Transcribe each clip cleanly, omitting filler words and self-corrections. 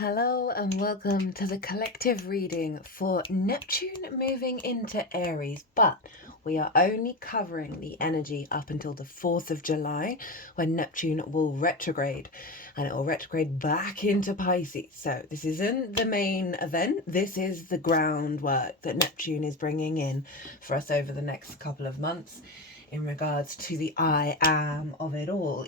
Hello and welcome to the collective reading for Neptune moving into Aries, but we are only covering the energy up until the 4th of July when Neptune will retrograde, and it will retrograde back into Pisces. So this isn't the main event, this is the groundwork that Neptune is bringing in for us over the next couple of months in regards to the I am of it all.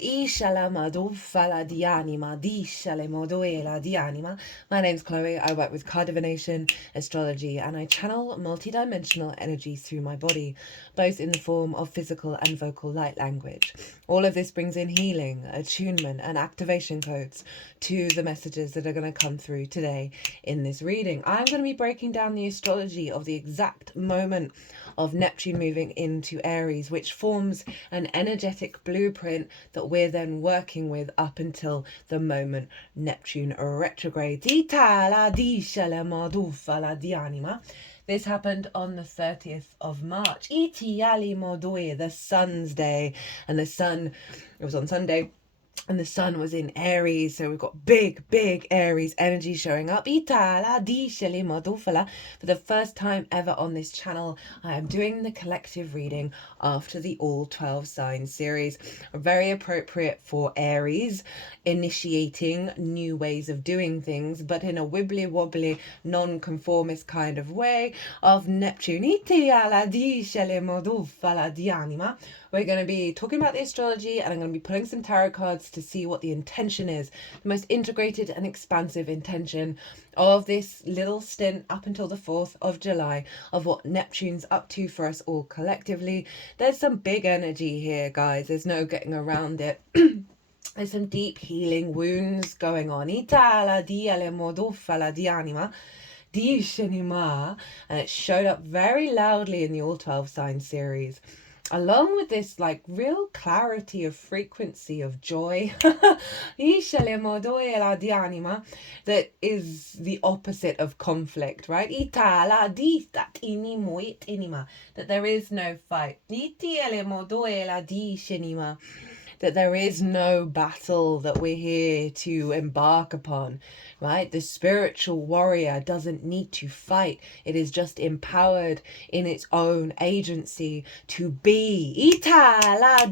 My name's Chloe. I work with card divination, astrology, and I channel multidimensional energies through my body, both in the form of physical and vocal light language. All of this brings in healing, attunement, and activation codes to the messages that are going to come through today in this reading. I'm going to be breaking down the astrology of the exact moment of Neptune moving into Aries, which forms an energetic blueprint that we're then working with up until the moment Neptune retrogrades. This happened on the 30th of March, the Sun's Day, and the sun, it was on Sunday, and the sun was in Aries, so we've got big Aries energy showing up. For the first time ever on this channel, I am doing the collective reading after the all 12 signs series. Very appropriate for Aries, initiating new ways of doing things, but in a wibbly wobbly non-conformist kind of way of Neptune. We're going to be talking about the astrology, and I'm going to be pulling some tarot cards to see what the intention is, the most integrated and expansive intention of this little stint up until the 4th of July of what Neptune's up to for us all collectively. There's some big energy here, guys. There's no getting around it. There's some deep healing wounds going on. And it showed up very loudly in the all 12 sign series, along with this like real clarity of frequency of joy that is the opposite of conflict, right? That there is no fight, that there is no battle that we're here to embark upon, right? The spiritual warrior doesn't need to fight. It is just empowered in its own agency to be. I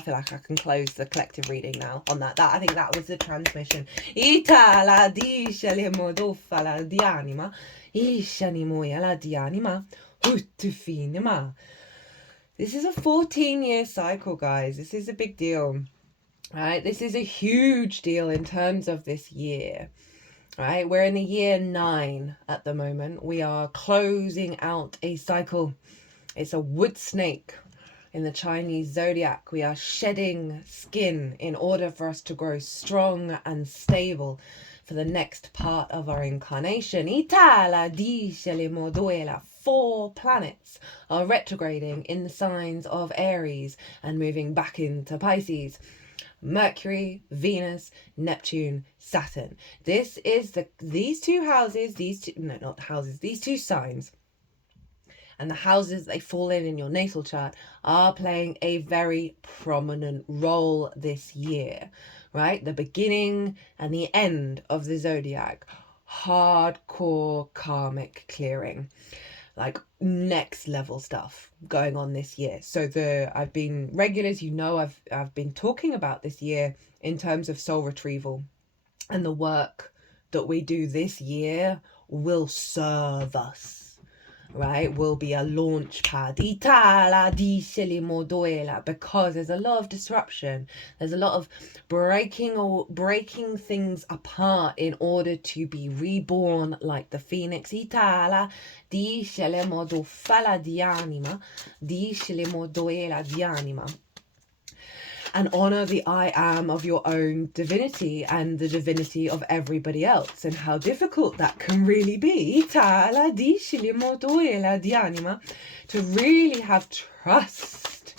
feel like I can close the collective reading now on that. I think that was the transmission. This is a 14-year cycle, guys. This is a big deal, right? This is a huge deal in terms of this year, right? We're in the year 9 at the moment. We are closing out a cycle. It's a wood snake in the Chinese zodiac. We are shedding skin in order for us to grow strong and stable for the next part of our incarnation. 4 planets are retrograding in the signs of Aries and moving back into Pisces. Mercury, Venus, Neptune, Saturn. This is these two signs, and the houses they fall in your natal chart are playing a very prominent role this year, right? The beginning and the end of the zodiac. Hardcore karmic clearing. Like next level stuff going on this year. So I've been regulars, I've been talking about this year in terms of soul retrieval, and the work that we do this year will serve us, right? Will be a launch pad, because there's a lot of disruption, there's a lot of breaking things apart in order to be reborn like the phoenix. And honor the I am of your own divinity and the divinity of everybody else, and how difficult that can really be. To really have trust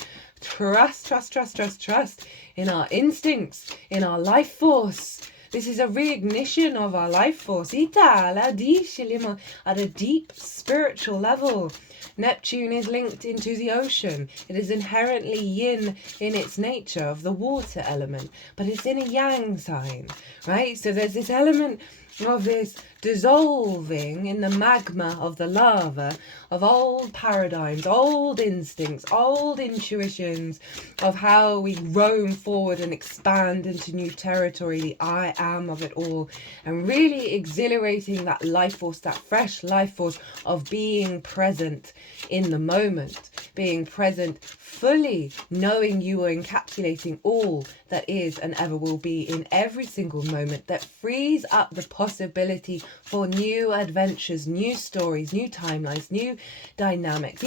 in our instincts, in our life force, This is a reignition of our life force. At a deep spiritual level. Neptune is linked into the ocean. It is inherently yin in its nature of the water element, but it's in a yang sign, right? So there's this element of this dissolving in the magma of the lava of old paradigms, old instincts, old intuitions of how we roam forward and expand into new territory, the I am of it all, and really exhilarating that life force, that fresh life force of being present in the moment, being present fully, knowing you are encapsulating all that is and ever will be in every single moment, that frees up the possibility for new adventures, new stories, new timelines, new dynamics.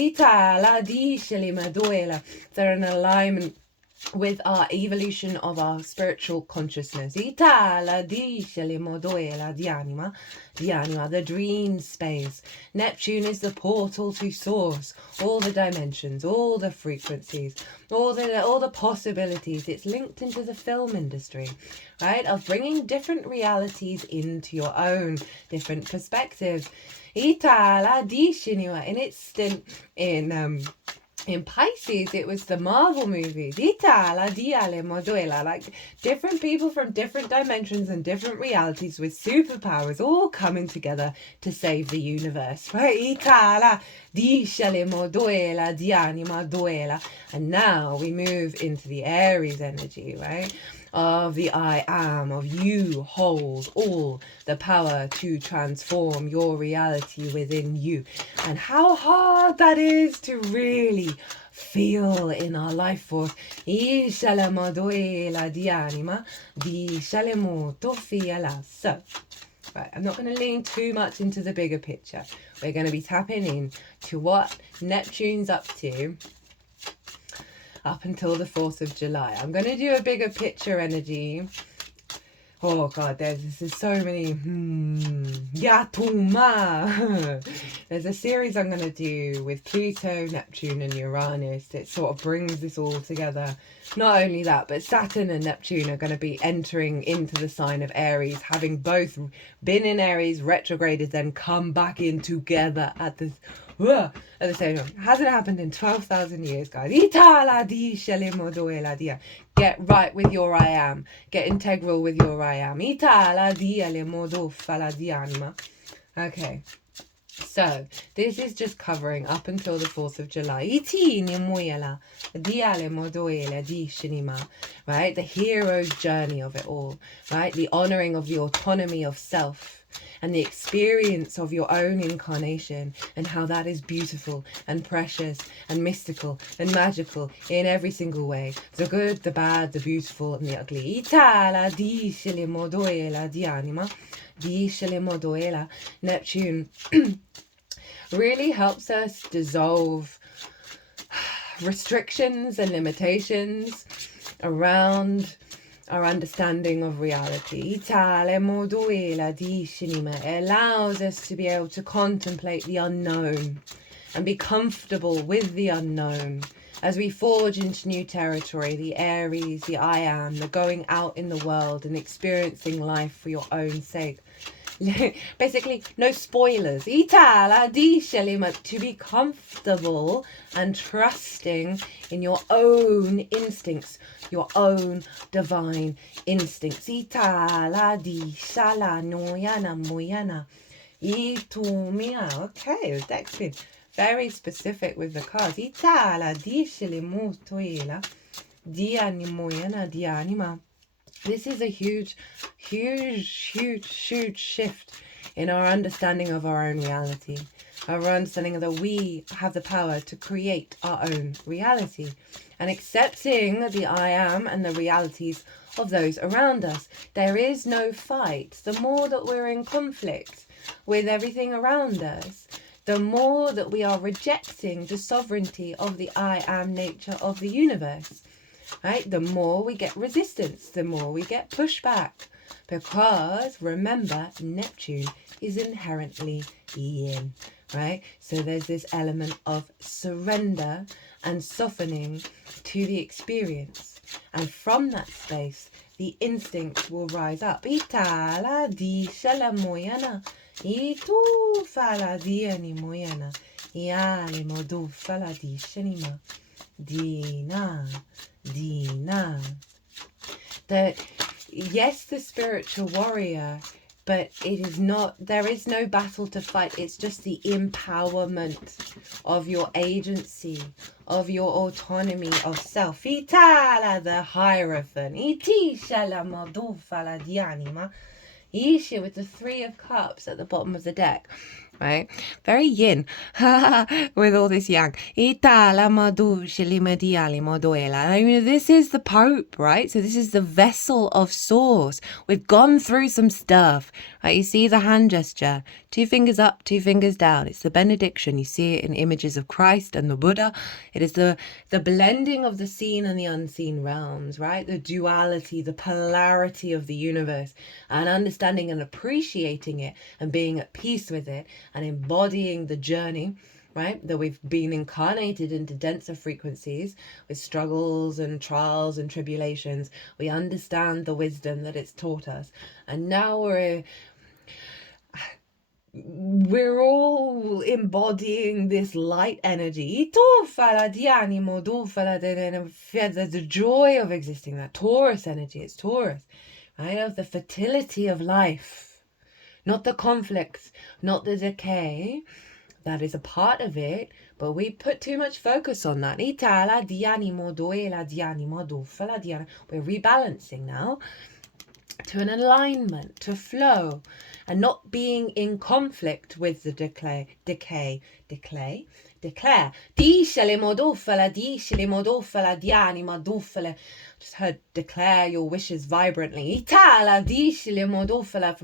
They're in alignment with our evolution of our spiritual consciousness. The dream space. Neptune is the portal to source, all the dimensions, all the frequencies, all the possibilities. It's linked into the film industry, right, of bringing different realities into your own, different perspectives. In its stint in Pisces, it was the Marvel movies. Like different people from different dimensions and different realities with superpowers all coming together to save the universe. Right? And now we move into the Aries energy, right? Of the I am, of you hold all the power to transform your reality within you. And how hard that is to really feel in our life force. So, right, I'm not going to lean too much into the bigger picture. We're going to be tapping in to what Neptune's up to up until the 4th of July. I'm going to do a bigger picture energy. Oh God, there's so many. There's a series I'm going to do with Pluto, Neptune and Uranus. It sort of brings this all together. Not only that, but Saturn and Neptune are going to be entering into the sign of Aries, having both been in Aries, retrograded, then come back in together at the same time. It hasn't happened in 12,000 years, guys. Get right with your I am. Get integral with your I am. Okay. So, this is just covering up until the 4th of July. Right? The hero's journey of it all. Right? The honouring of the autonomy of self. And the experience of your own incarnation and how that is beautiful and precious and mystical and magical in every single way. The good, the bad, the beautiful and the ugly. Neptune really helps us dissolve restrictions and limitations around our understanding of reality. It allows us to be able to contemplate the unknown and be comfortable with the unknown as we forge into new territory, the Aries, the I am, the going out in the world and experiencing life for your own sake. Basically, no spoilers. To be comfortable and trusting in your own instincts, your own divine instincts. Okay, the deck's been very specific with the cards. This is a huge shift in our understanding of our own reality. Our understanding that we have the power to create our own reality. And accepting the I am and the realities of those around us. There is no fight. The more that we're in conflict with everything around us, the more that we are rejecting the sovereignty of the I am nature of the universe. Right? The more we get resistance, the more we get pushback. Because, remember, Neptune is inherently yin, right? So there's this element of surrender and softening to the experience. And from that space, the instinct will rise up. Itala di shala moyana. Itu fala di ani moyana. Iale modu fala di shanima. Dinah. Yes, the spiritual warrior, but it is not, there is no battle to fight. It's just the empowerment of your agency, of your autonomy of self. Itala, the Hierophant. Iti shala modu fala di anima. Ishi with the 3 of Cups at the bottom of the deck, right? Very yin with all this yang. I mean, this is the Pope, right? So this is the vessel of source. We've gone through some stuff, right? You see the hand gesture, 2 fingers up, 2 fingers down. It's the benediction. You see it in images of Christ and the Buddha. It is the blending of the seen and the unseen realms, right? The duality, the polarity of the universe, and understanding and appreciating it and being at peace with it and embodying the journey, right? That we've been incarnated into denser frequencies with struggles and trials and tribulations. We understand the wisdom that it's taught us. And now we're all embodying this light energy. The joy of existing, that Taurus energy. It's Taurus, right? Of the fertility of life, not the conflicts, not the decay. That is a part of it, but we put too much focus on that. We're rebalancing now to an alignment, to flow, and not being in conflict with the declare. Just heard declare your wishes vibrantly. From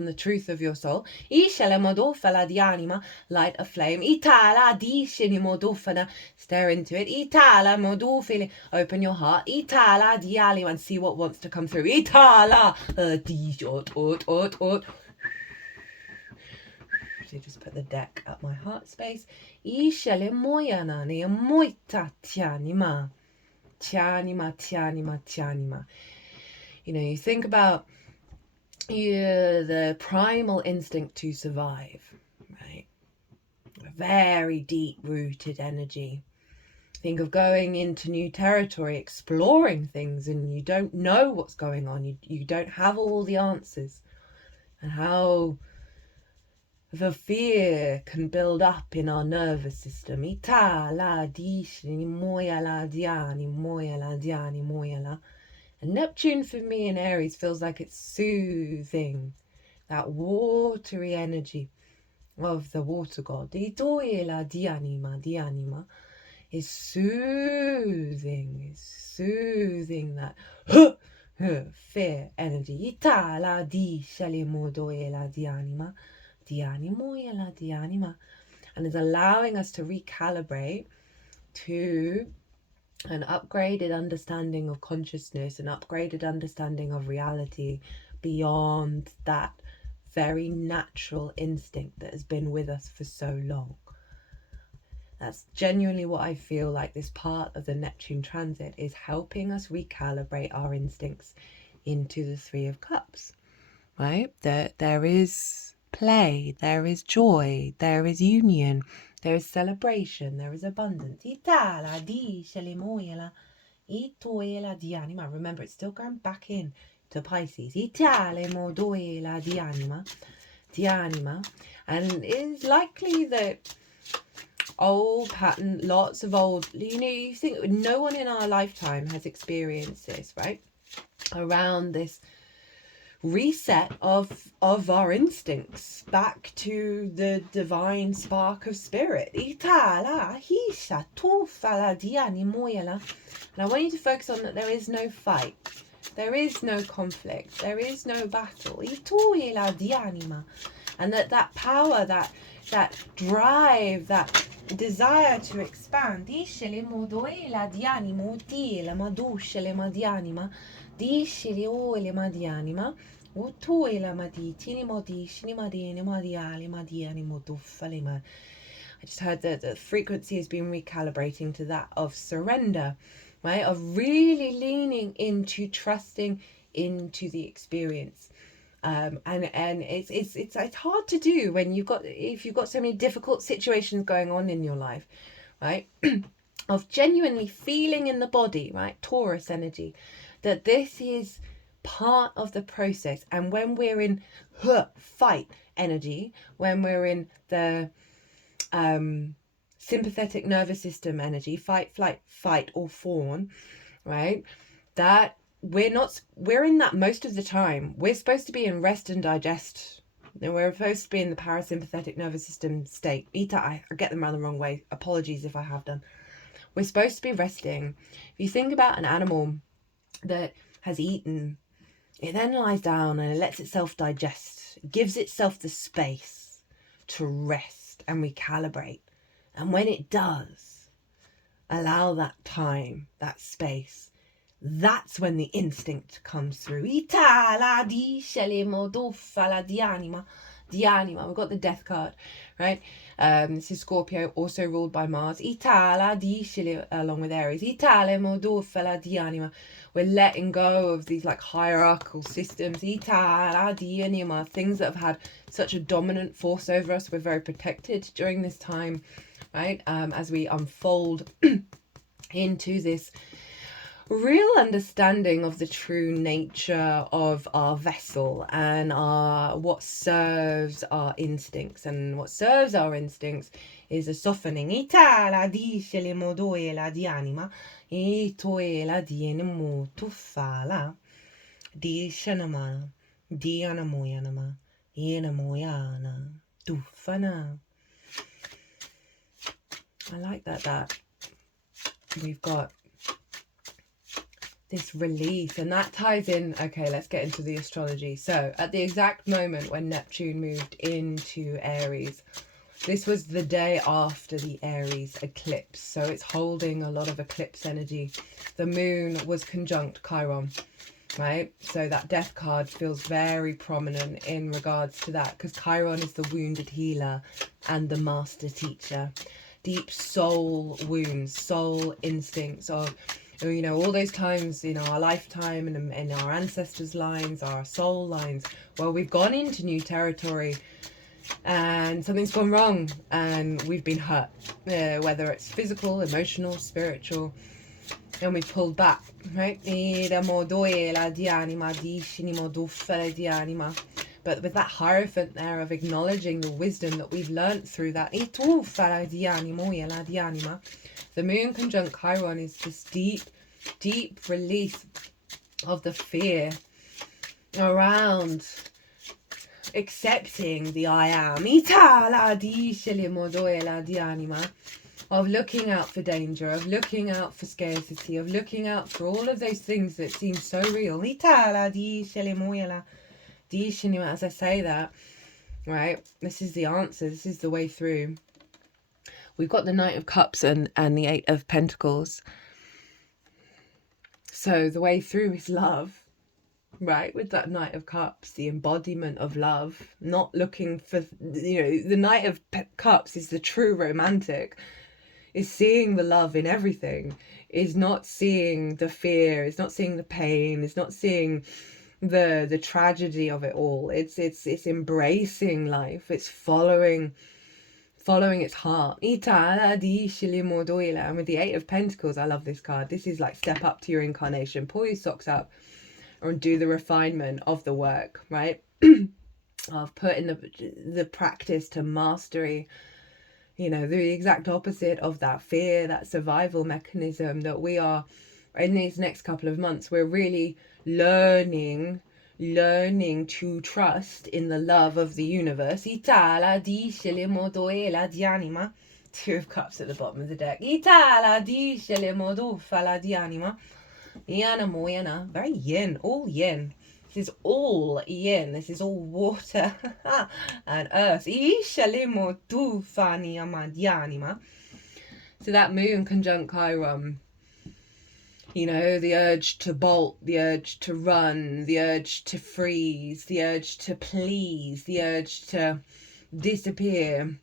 the truth of your soul. Light a flame. Stare into it. Open your heart. And see what wants to come through. So just put the deck at my heart space. You know, you think about the primal instinct to survive, right? A very deep-rooted energy. Think of going into new territory, exploring things, and you don't know what's going on. You don't have all the answers. And how the fear can build up in our nervous system. And Neptune for me in Aries feels like it's soothing. That watery energy of the water god. Is soothing that fear energy. And is allowing us to recalibrate to an upgraded understanding of consciousness, an upgraded understanding of reality beyond that very natural instinct that has been with us for so long. That's genuinely what I feel like this part of the Neptune transit is helping us recalibrate our instincts into the 3 of Cups, right? There is play, there is joy, there is union, there is celebration, there is abundance. Remember, it's still going back in to Pisces. And it's likely that old pattern, lots of old, you think no one in our lifetime has experienced this, right? Around this reset of our instincts back to the divine spark of spirit. And I want you to focus on that there is no fight, there is no conflict, there is no battle. And that power, that drive, that desire to expand. I just heard that the frequency has been recalibrating to that of surrender, right? Of really leaning into trusting into the experience. And it's hard to do when if you've got so many difficult situations going on in your life, right? Of genuinely feeling in the body, right? Taurus energy, that this is part of the process. And when we're in fight energy, when we're in the sympathetic nervous system energy, fight, flight, fight, or fawn, right? That we're in that most of the time. We're supposed to be in rest and digest. We're supposed to be in the parasympathetic nervous system state. I get them around the wrong way. Apologies if I have done. We're supposed to be resting. If you think about an animal that has eaten, it then lies down and it lets itself digest. It gives itself the space to rest and recalibrate. And when it does, allow that time, that space, that's when the instinct comes through. We've got the death card, right? This is Scorpio, also ruled by Mars. Along with Aries. We're letting go of these like hierarchical systems. Things that have had such a dominant force over us. We're very protected during this time, right? As we unfold into this real understanding of the true nature of our vessel and what serves our instincts. And what serves our instincts is a softening. I like that we've got this release, and that ties in. Okay, let's get into the astrology. So at the exact moment when Neptune moved into Aries, this was the day after the Aries eclipse, so it's holding a lot of eclipse energy. The moon was conjunct Chiron, right? So that death card feels very prominent in regards to that, because Chiron is the wounded healer and the master teacher. Deep soul wounds, soul instincts of, you know, all those times in our lifetime and in our ancestors' lines, our soul lines, well, we've gone into new territory and something's gone wrong and we've been hurt, whether it's physical, emotional, spiritual, and we've pulled back, right? But with that Hierophant there of acknowledging the wisdom that we've learnt through that, the moon conjunct Chiron is this deep release of the fear around accepting the I am. Of looking out for danger, of looking out for scarcity, of looking out for all of those things that seem so real. As I say that, right, this is the answer, this is the way through. We've got the Knight of Cups and the Eight of Pentacles. So the way through is love, right? With that Knight of Cups, the embodiment of love, not looking for, you know, the Knight of Cups is the true romantic, is seeing the love in everything, is not seeing the fear, is not seeing the pain, is not seeing the tragedy of it all. It's embracing life, it's following its heart. And with the Eight of Pentacles, I love this card. This is like step up to your incarnation, pull your socks up and do the refinement of the work, right? Of putting the practice to mastery, you know, the exact opposite of that fear, that survival mechanism that we are in these next couple of months. We're really learning to trust in the love of the universe. Two of Cups at the bottom of the deck. Very yin, all yin. This is all yin. This is all water and earth. So that moon conjunct Chiron, you know, the urge to bolt, the urge to run, the urge to freeze, the urge to please, the urge to disappear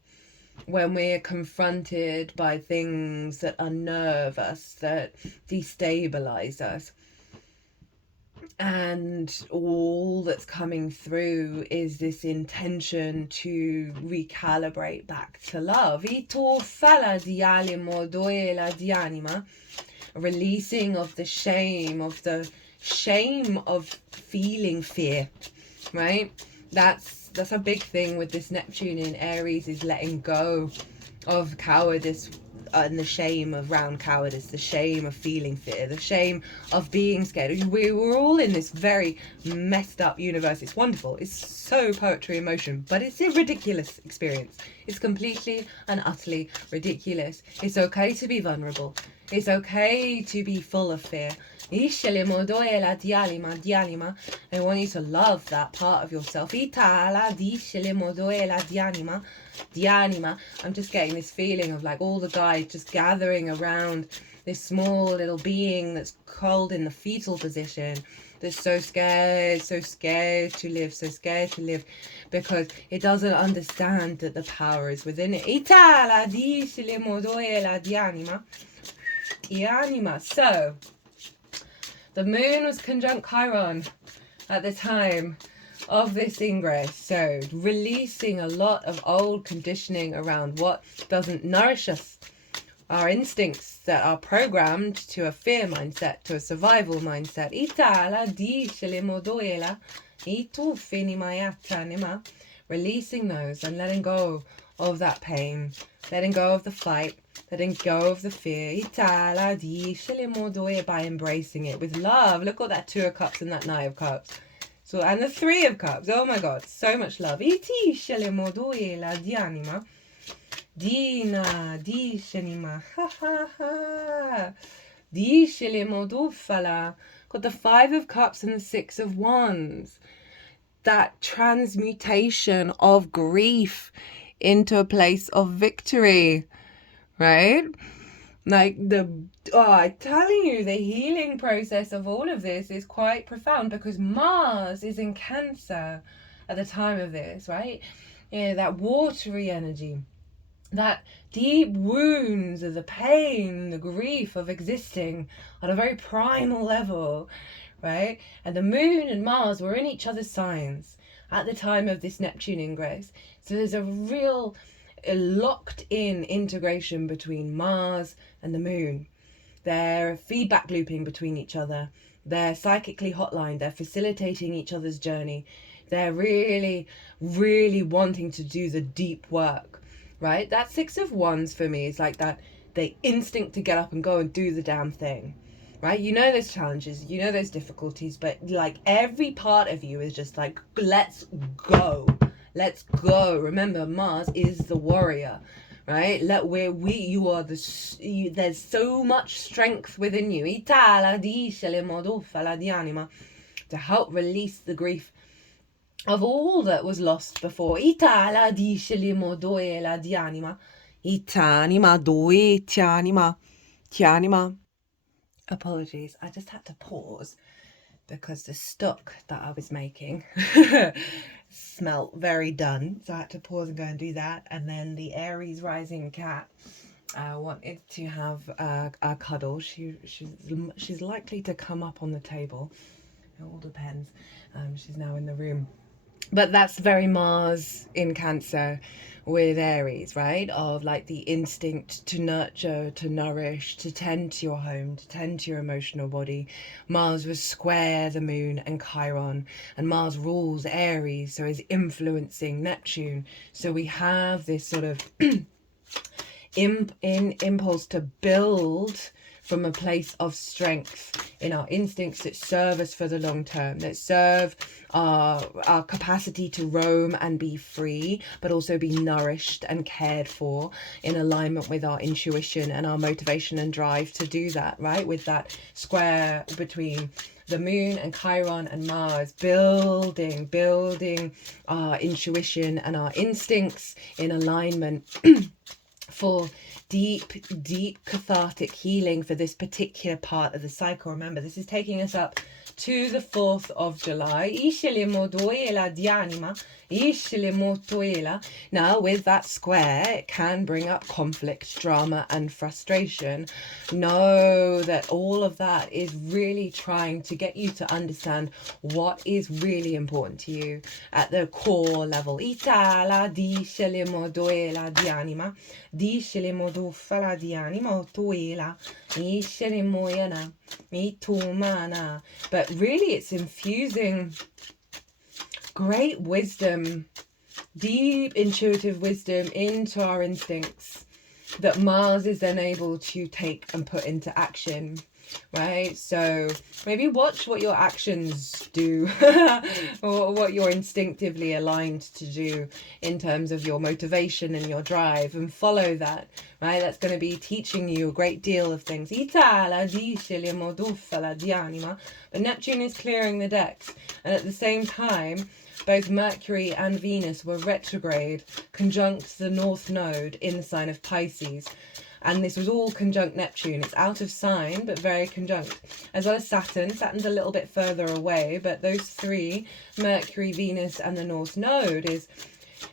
when we're confronted by things that unnerve us, that destabilize us. And all that's coming through is this intention to recalibrate back to love. Releasing of the shame of feeling fear, right? That's a big thing with this Neptune in Aries, is letting go of cowardice and the shame around cowardice, the shame of feeling fear, the shame of being scared. We're all in this very messed up universe. It's wonderful. It's so poetry in motion, but it's a ridiculous experience. It's completely and utterly ridiculous. It's okay to be vulnerable. It's okay to be full of fear. I want you to love that part of yourself. I'm just getting this feeling of like all the guys just gathering around this small little being that's cold in the fetal position, that's so scared to live, because it doesn't understand that the power is within it. So the moon was conjunct Chiron at the time of this ingress, so releasing a lot of old conditioning around what doesn't nourish us, our instincts that are programmed to a fear mindset, to a survival mindset. Releasing those and letting go of that pain, letting go of the fight, letting go of the fear, by embracing it with love. Look at that 2 of Cups and that 9 of Cups. So, and the 3 of Cups. Oh my God, so much love. Dinah, got the 5 of Cups and the 6 of Wands. That transmutation of grief into a place of victory, right? Like I'm telling you, the healing process of all of this is quite profound, because Mars is in Cancer at the time of this, right? Yeah, that watery energy, that deep wounds of the pain, the grief of existing on a very primal level, right? And the moon and Mars were in each other's signs at the time of this Neptune ingress. So there's a real locked in integration between Mars and the moon. They're feedback looping between each other. They're psychically hotline. They're facilitating each other's journey. They're really, really wanting to do the deep work, right? That 6 of Wands for me is like that, the instinct to get up and go and do the damn thing, right? You know there's challenges, you know there's difficulties, but like every part of you is just like, let's go. Let's go. Remember, Mars is the warrior, right? You are there's so much strength within you to help release the grief of all that was lost before. Apologies, I just had to pause because the stock that I was making smelt very done, so I had to pause and go and do that. And then the Aries rising cat wanted to have a cuddle. She's likely to come up on the table. It all depends. She's now in the room. But that's very Mars in Cancer with Aries, right? Of like the instinct to nurture, to nourish, to tend to your home, to tend to your emotional body. Mars was square the moon and Chiron, and Mars rules Aries, so is influencing Neptune. So we have this sort of impulse to build from a place of strength in our instincts that serve us for the long term, that serve our capacity to roam and be free, but also be nourished and cared for in alignment with our intuition and our motivation and drive to do that, right? With that square between the moon and Chiron and Mars, building our intuition and our instincts in alignment for deep cathartic healing for this particular part of the cycle. Remember, this is taking us up to the 4th of July. Now, with that square, it can bring up conflict, drama, and frustration. Know that all of that is really trying to get you to understand what is really important to you at the core level. Itala dice le moduela di anima, dice le modufala di anima, o tuela, isce le moyana, itumana. But really, it's infusing great wisdom, deep intuitive wisdom into our instincts that Mars is then able to take and put into action, right? So maybe watch what your actions do or what you're instinctively aligned to do in terms of your motivation and your drive, and follow that, right? That's going to be teaching you a great deal of things. But Neptune is clearing the decks, and at the same time both Mercury and Venus were retrograde, conjunct the North Node in the sign of Pisces. And this was all conjunct Neptune. It's out of sign, but very conjunct. As well as Saturn. Saturn's a little bit further away, but those three, Mercury, Venus, and the North Node, is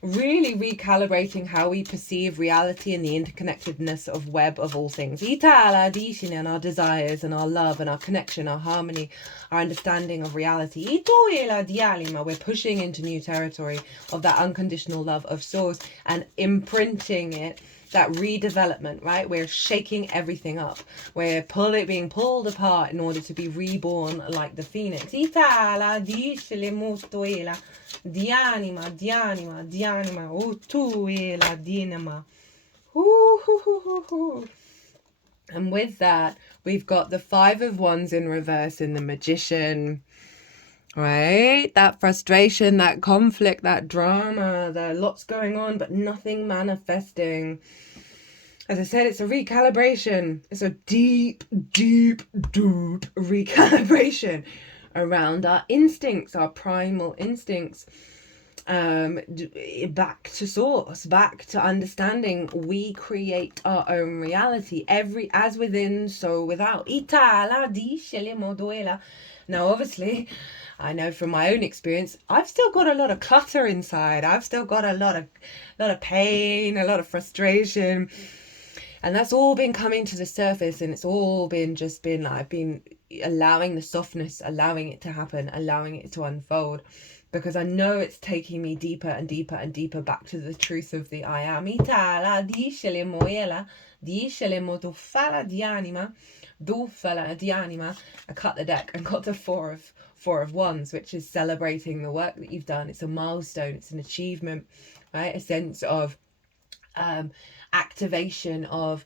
really recalibrating how we perceive reality and the interconnectedness of web of all things. And our desires and our love and our connection, our harmony, our understanding of reality. We're pushing into new territory of that unconditional love of source and imprinting it, that redevelopment, right? We're shaking everything up. We're being pulled apart in order to be reborn like the phoenix. Dianima, dianima, dianima, o tu e la dinama. And with that, we've got the 5 of Wands in reverse in the Magician, right? That frustration, that conflict, that drama, there are lots going on, but nothing manifesting. As I said, it's a recalibration. It's a deep, deep, deep recalibration around our instincts, our primal instincts, back to source, back to understanding we create our own reality, as within so without. Now obviously, I know from my own experience, I've still got a lot of clutter inside. I've still got a lot of pain, a lot of frustration, and that's all been coming to the surface, and it's all been I've been allowing the softness, allowing it to happen, allowing it to unfold, because I know it's taking me deeper and deeper and deeper back to the truth of the I am. I cut the deck and got the four of Wands, which is celebrating the work that you've done. It's a milestone, it's an achievement, right? A sense of activation of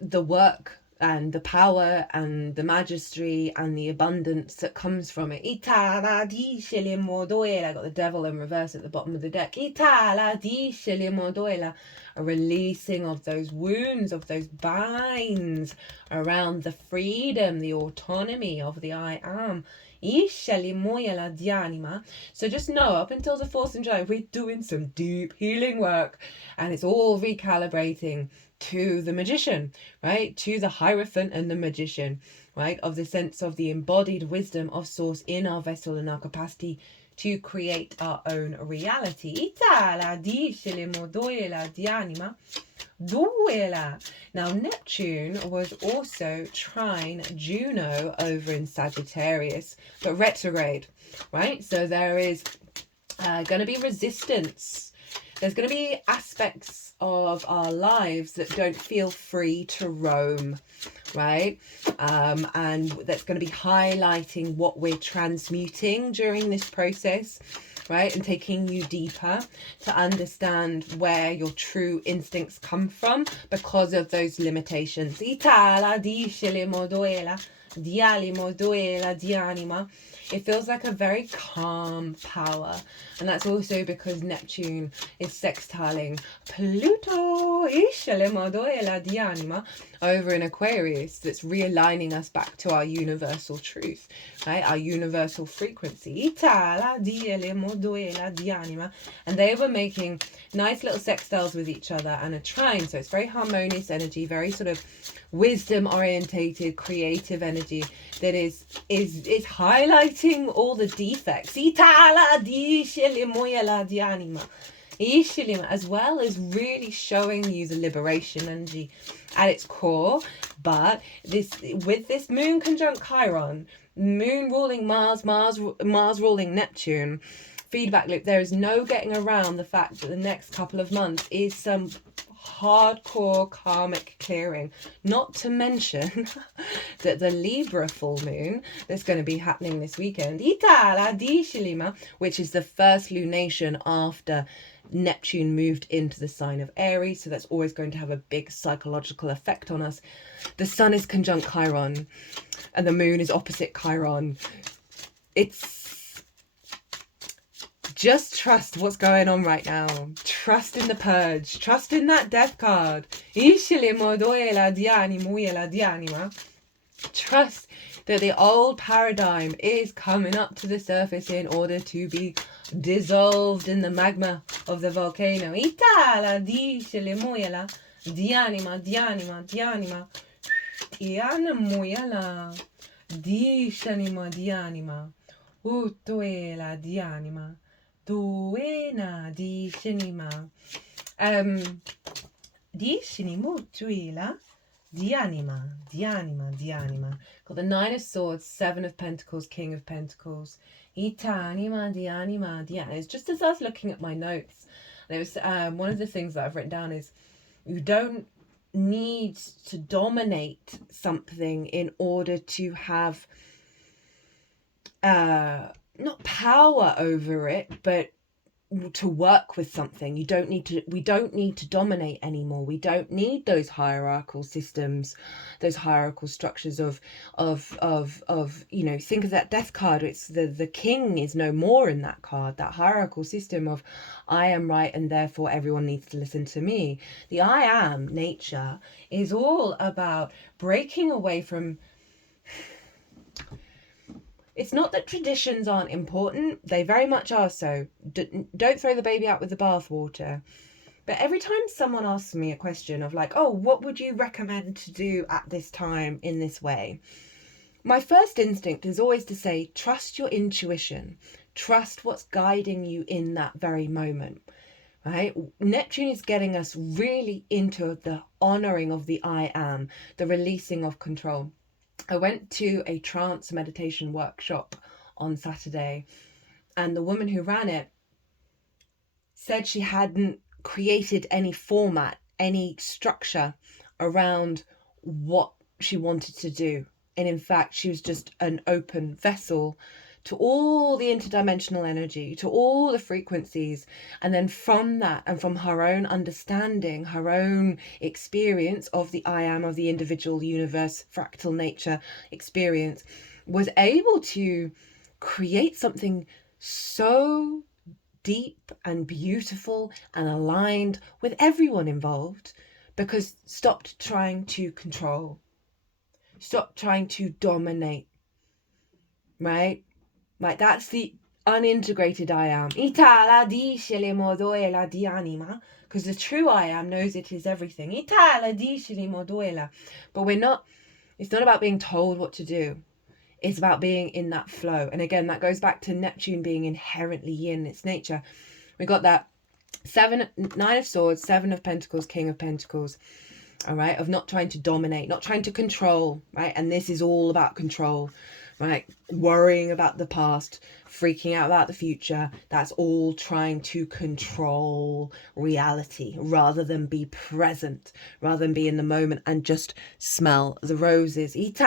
the work and the power and the majesty and the abundance that comes from it. I got the devil in reverse at the bottom of the deck. A releasing of those wounds, of those binds around the freedom, the autonomy of the I am. So just know, up until the 4th of July, we're doing some deep healing work, and it's all recalibrating to the Magician, right? To the Hierophant and the Magician, right? Of the sense of the embodied wisdom of source in our vessel and our capacity to create our own reality. Now, Neptune was also trine Juno over in Sagittarius, but retrograde, right? So there is going to be resistance. There's going to be aspects of our lives that don't feel free to roam, right? And that's going to be highlighting what we're transmuting during this process, right? And taking you deeper to understand where your true instincts come from because of those limitations. It feels like a very calm power, and that's also because Neptune is sextiling Pluto over in Aquarius, that's realigning us back to our universal truth, right? Our universal frequency. And they were making nice little sextiles with each other and a trine. So it's very harmonious energy, very sort of wisdom orientated, creative energy that is highlighting all the defects. As well as really showing you the liberation energy at its core. But with this moon conjunct Chiron, moon ruling Mars ruling Neptune, feedback loop, there is no getting around the fact that the next couple of months is some hardcore karmic clearing. Not to mention that the Libra full moon that's going to be happening this weekend, which is the first lunation after Neptune moved into the sign of Aries, so that's always going to have a big psychological effect on us. The sun is conjunct Chiron and the moon is opposite Chiron. It's just trust what's going on right now. Trust in the purge. Trust in that death card. Trust that the old paradigm is coming up to the surface in order to be dissolved in the magma of the volcano. Duena di shinima. Di shinimu tuila. Dianima. Got the Nine of Swords, Seven of Pentacles, King of Pentacles. Dianima. It's just as I was looking at my notes, there was one of the things that I've written down is you don't need to dominate something in order to have not power over it, but to work with something. We don't need to dominate anymore. We don't need those hierarchical systems, those hierarchical structures of think of that death card. It's the king is no more in that card, that hierarchical system of I am right and therefore everyone needs to listen to me. The I am nature is all about breaking away from. It's not that traditions aren't important. They very much are so. Don't throw the baby out with the bathwater. But every time someone asks me a question of like, oh, what would you recommend to do at this time in this way? My first instinct is always to say, trust your intuition. Trust what's guiding you in that very moment. Right? Neptune is getting us really into the honoring of the I am, the releasing of control. I went to a trance meditation workshop on Saturday, and the woman who ran it said she hadn't created any format, any structure around what she wanted to do. And in fact, she was just an open vessel to all the interdimensional energy, to all the frequencies. And then from that, and from her own understanding, her own experience of the I am, of the individual universe, fractal nature experience, was able to create something so deep and beautiful and aligned with everyone involved, because stopped trying to control, stopped trying to dominate, right? Like that's the unintegrated I am. Because the true I am knows it is everything. But it's not about being told what to do. It's about being in that flow. And again, that goes back to Neptune being inherently yin, its nature. We got that Nine of Swords, Seven of Pentacles, King of Pentacles. All right, of not trying to dominate, not trying to control, right? And this is all about control. Right, worrying about the past, freaking out about the future. That's all trying to control reality rather than be present, rather than be in the moment and just smell the roses. This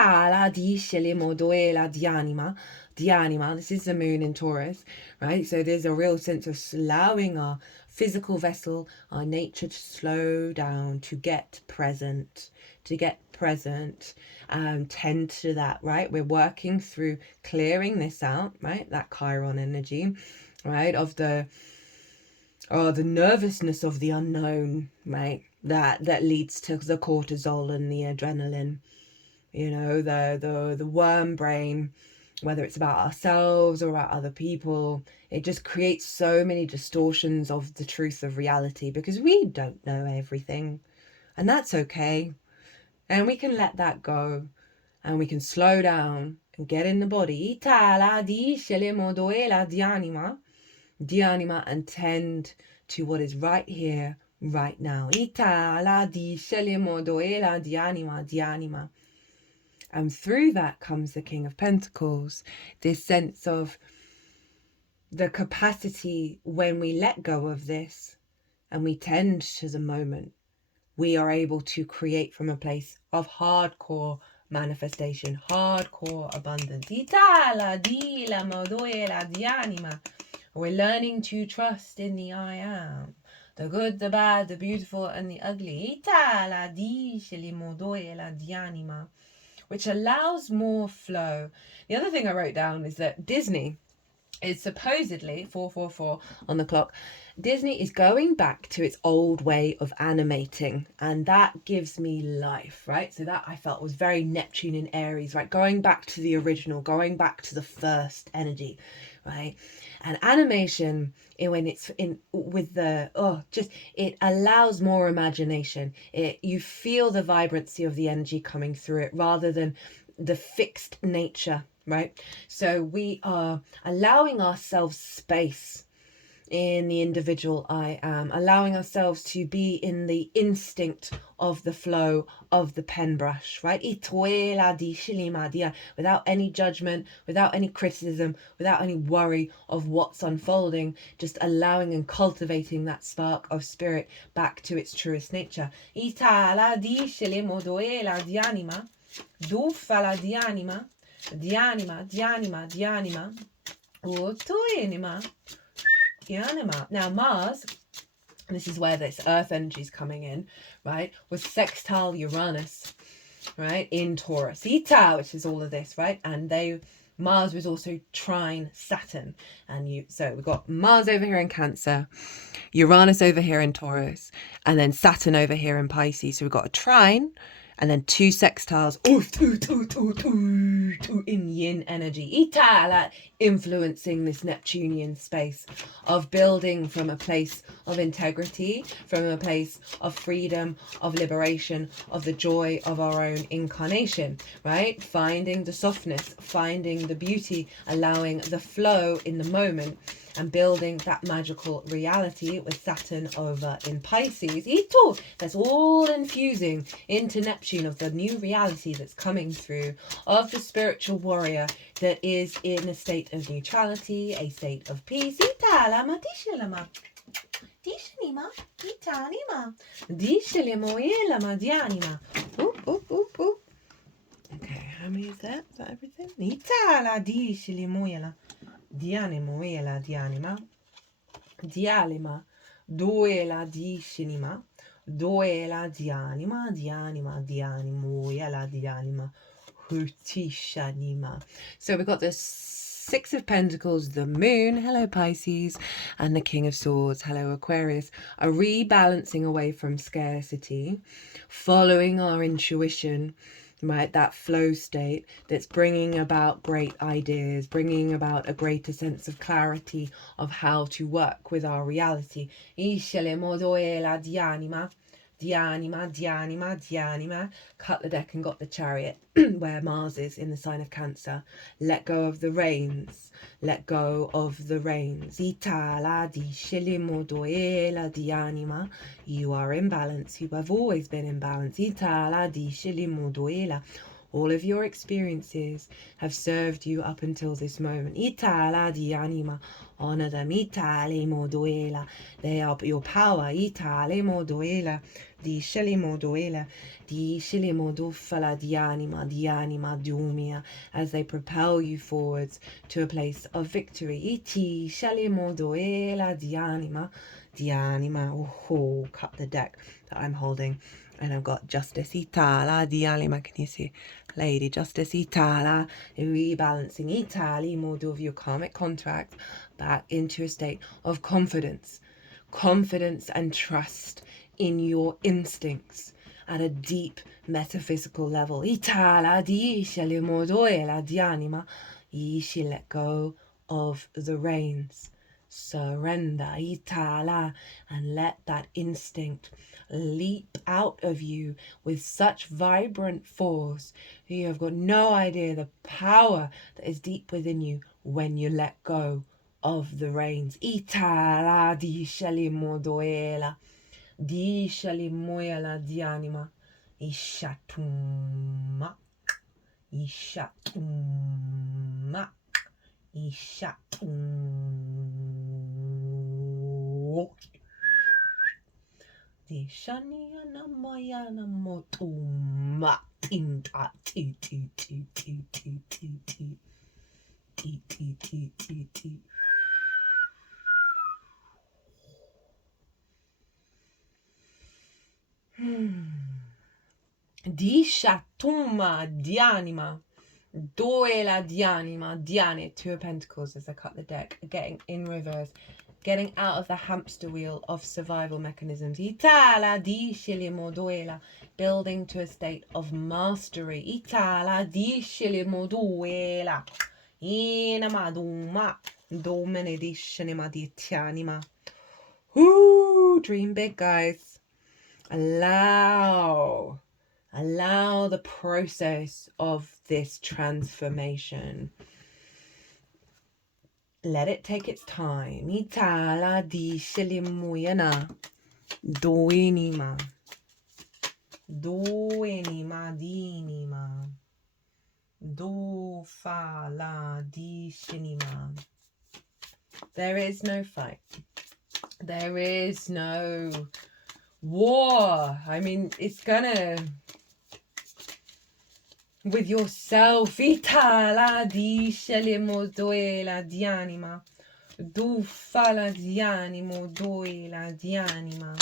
is the moon in Taurus, right? So there's a real sense of allowing our physical vessel, our nature to slow down, to get present, tend to that, right? We're working through clearing this out, right? That Chiron energy, right? Of the or the nervousness of the unknown, right? That leads to the cortisol and the adrenaline, you know, the worm brain, whether it's about ourselves or about other people. It just creates so many distortions of the truth of reality because we don't know everything, and that's okay. And we can let that go, and we can slow down and get in the body. And tend to what is right here, right now. And through that comes the King of Pentacles, this sense of the capacity when we let go of this and we tend to the moment, we are able to create from a place of hardcore manifestation, hardcore abundance. We're learning to trust in the I am, the good, the bad, the beautiful, and the ugly. Which allows more flow. The other thing I wrote down is that Disney is supposedly 444 on the clock. Disney is going back to its old way of animating, and that gives me life, right? So that I felt was very Neptune in Aries, right? Going back to the original, going back to the first energy, right? And animation, when it's in with the it allows more imagination. You feel the vibrancy of the energy coming through it rather than the fixed nature, right? So we are allowing ourselves space in the individual I am, allowing ourselves to be in the instinct of the flow of the pen brush, right? Without any judgment, without any criticism, without any worry of what's unfolding, just allowing and cultivating that spark of spirit back to its truest nature. Now Mars, this is where this earth energy is coming in, right, was sextile Uranus, right, in Taurus, which is all of this, right, and Mars was also trine Saturn, and so we've got Mars over here in Cancer, Uranus over here in Taurus, and then Saturn over here in Pisces. So we've got a trine and then two sextiles in yin energy, influencing this Neptunian space of building from a place of integrity, from a place of freedom, of liberation, of the joy of our own incarnation, right? Finding the softness, finding the beauty, allowing the flow in the moment, and building that magical reality with Saturn over in Pisces. That's all infusing into Neptune of the new reality that's coming through, of the spiritual warrior that is in a state of neutrality, a state of peace. Okay, how many is that? Is that everything? Dianima, dialima, duela discinima, duela dianima, dianima, hutishanima. So we've got the Six of Pentacles, the Moon, hello Pisces, and the King of Swords, hello Aquarius, are rebalancing away from scarcity, following our intuition, right, that flow state that's bringing about great ideas, bringing about a greater sense of clarity of how to work with our reality. Cut the deck and got the Chariot, where Mars is in the sign of Cancer. Let go of the reins. Let go of the reins. You are in balance. You have always been in balance. All of your experiences have served you up until this moment. Honor them. They are your power. As they propel you forwards to a place of victory. Oh, cut the deck that I'm holding. And I've got Justice Itala, Dialima, can you see? Lady Justice Itala, rebalancing Itali, more of your karmic contract back into a state of confidence. confidence and trust in your instincts at a deep metaphysical level. Let go of the reins. Surrender, and let that instinct leap out of you with such vibrant force that you have got no idea the power that is deep within you when you let go of the reins. Dianima. Ishatuma. Ishatuma. Ishatuma. Di shaniana mayana motuma. Tinta ti ti ti ti ti ti ti ti ti ti ti ti. Di shatuma dianima. Doela dianima. Diane, Two of Pentacles as I cut the deck. Getting in reverse. Getting out of the hamster wheel of survival mechanisms. Itala di shilimo doela. Building to a state of mastery. Itala di shilimo doela. Inamaduma. Domine di shinima di tianima. Whoo! Dream big, guys. Allow the process of this transformation. Let it take its time. Itala di shilimuyana. Doenima. Doenima dinima. Do fa la di shinima. There is no fight. There is no war. I mean, it's gonna with yourself. Itala di scelimo doela di anima. Du fala di animo doela di anima.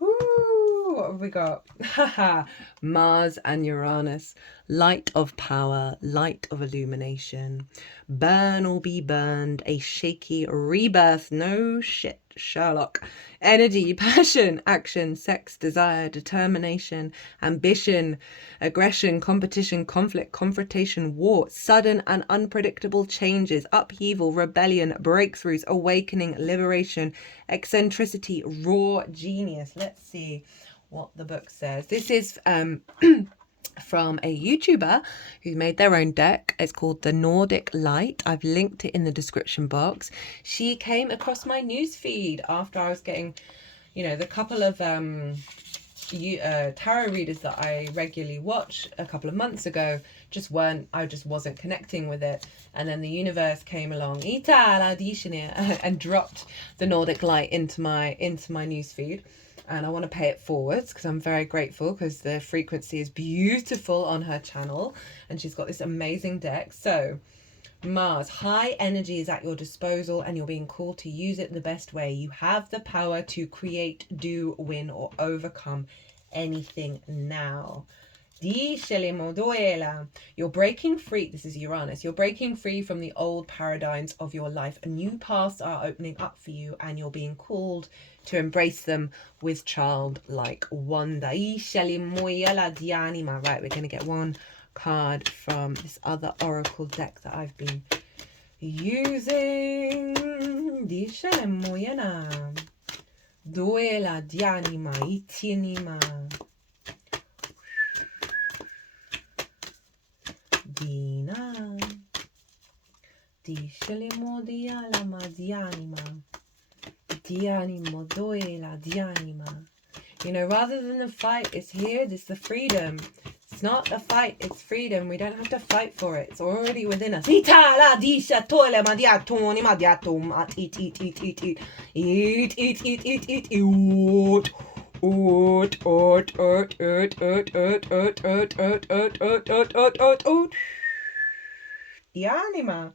Woo! What have we got? Haha. Mars and Uranus. Light of power, light of illumination. Burn or be burned, a shaky rebirth. No shit, Sherlock. Energy, passion, action, sex, desire, determination, ambition, aggression, competition, conflict, confrontation, war, sudden and unpredictable changes, upheaval, rebellion, breakthroughs, awakening, liberation, eccentricity, raw genius. Let's see what the book says. This is from a YouTuber who's made their own deck. It's called The Nordic Light. I've linked it in the description box. She came across my news feed after I was getting, the couple of tarot readers that I regularly watch a couple of months ago I just wasn't connecting with it. And then the universe came along and dropped The Nordic Light into my news feed. And I want to pay it forwards because I'm very grateful because the frequency is beautiful on her channel and she's got this amazing deck. So Mars, high energy is at your disposal and you're being called to use it the best way. You have the power to create, do, win, or overcome anything now. You're breaking free. This is Uranus. You're breaking free from the old paradigms of your life. A new paths are opening up for you and you're being called to embrace them with childlike wonder. Right, we're going to get one card from this other oracle deck that I've been using. Duela dianima itinima. Dinah. Discelimo dialama dianima. Dianimo doela dianima. Rather than the fight, it's here. This is the freedom. It's not a fight, it's freedom. We don't have to fight for it. It's already within us. Itala disha tole madiatoni madiatum at eat eat eat eat eat eat eat eat eat eat eat oot oot oot oot oot oot oot oot oot oot oot oot oot oot oot. Dianima.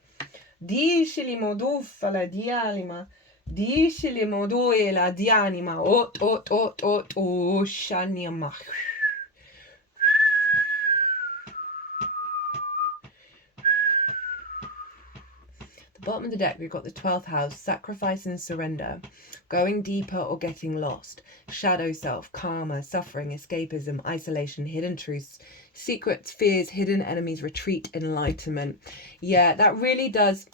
Discili moduffa la dianima. Discili modoe la dianima. Ot ot ot ot o shanima. The The bottom of the deck, we've got the 12th house, sacrifice and surrender, going deeper or getting lost, shadow self, karma, suffering, escapism, isolation, hidden truths, secrets, fears, hidden enemies, retreat, enlightenment. Yeah, that really does.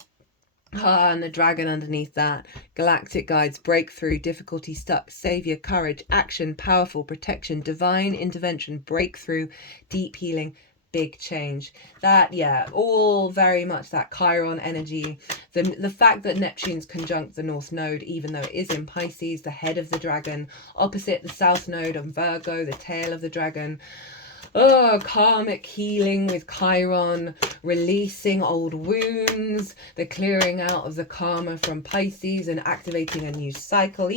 And the dragon underneath that, galactic guides, breakthrough, difficulty, stuck, savior, courage, action, powerful, protection, divine intervention, breakthrough, deep healing, big change. That, yeah, all very much that Chiron energy. The fact that Neptune's conjunct the North Node, even though it is in Pisces, the head of the dragon, opposite the South Node on Virgo, the tail of the dragon. Oh, karmic healing with Chiron, releasing old wounds, the clearing out of the karma from Pisces and activating a new cycle.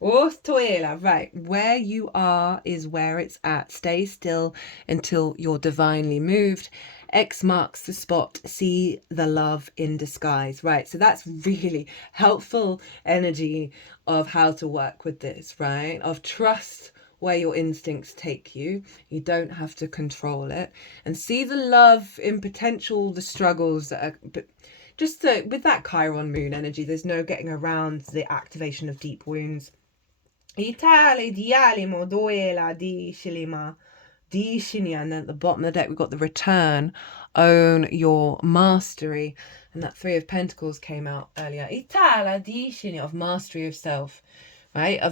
Right, where you are is where it's at. Stay still until you're divinely moved. X marks the spot. See the love in disguise. Right, so that's really helpful energy of how to work with this, right? Of trust where your instincts take you. You don't have to control it. And see the love in potential, the struggles that are... But just with that Chiron moon energy, there's no getting around the activation of deep wounds. And at the bottom of the deck, we've got the return, own your mastery. And that 3 of Pentacles came out earlier. Of mastery of self, right?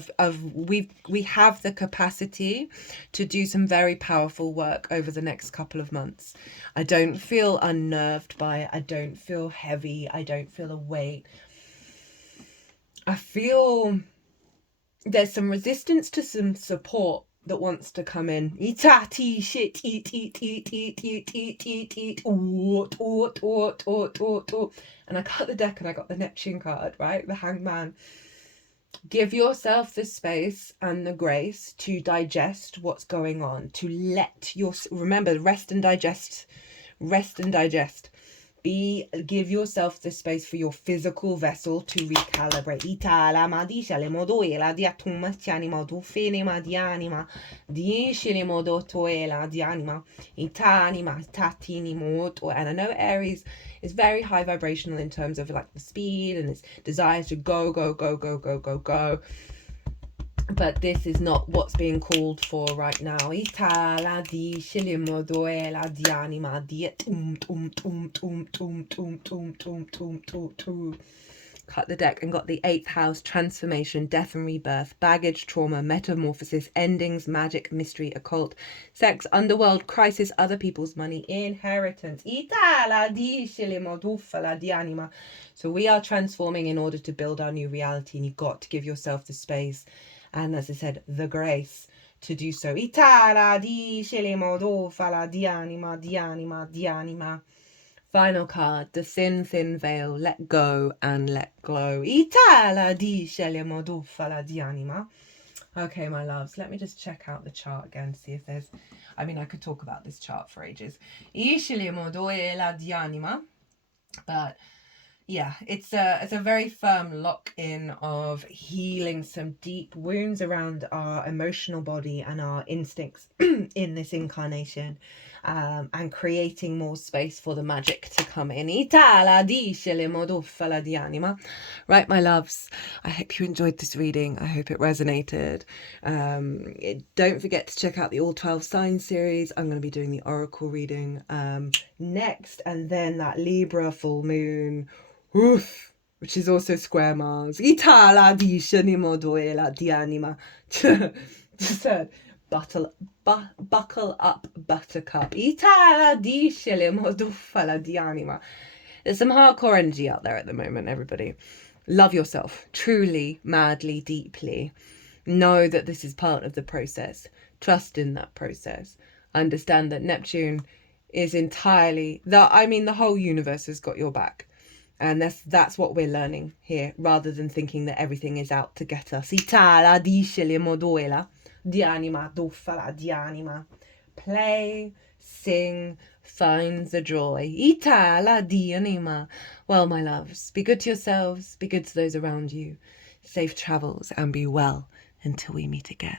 We have the capacity to do some very powerful work over the next couple of months. I don't feel unnerved by it. I don't feel heavy. I don't feel a weight. I feel there's some resistance to some support that wants to come in. Eat, shit, eat. And I cut the deck and I got the Neptune card, right? The Hanged Man. Give yourself the space and the grace to digest what's going on, to let your... Remember, rest and digest. Give yourself the space for your physical vessel to recalibrate. And I know Aries is very high vibrational in terms of like the speed and its desires to go. But this is not what's being called for right now. Cut the deck and got the 8th house, transformation, death and rebirth, baggage, trauma, metamorphosis, endings, magic, mystery, occult, sex, underworld, crisis, other people's money, inheritance. So we are transforming in order to build our new reality, and you've got to give yourself the space and, as I said, the grace to do so. Final card, the thin veil, let go and let glow. Okay, my loves, let me just check out the chart again, see if there's... I mean, I could talk about this chart for ages. But yeah, it's a very firm lock-in of healing some deep wounds around our emotional body and our instincts in this incarnation, and creating more space for the magic to come in. Right, my loves, I hope you enjoyed this reading. I hope it resonated. Don't forget to check out the All 12 Signs series. I'm going to be doing the Oracle reading next, and then that Libra full moon, which is also square Mars. Just said, buckle up, buttercup. There's some hardcore energy out there at the moment, everybody. Love yourself, truly, madly, deeply. Know that this is part of the process. Trust in that process. Understand that Neptune is entirely... the whole universe has got your back. And that's what we're learning here, rather than thinking that everything is out to get us. Play, sing, find the joy. Well, my loves, be good to yourselves, be good to those around you. Safe travels and be well until we meet again.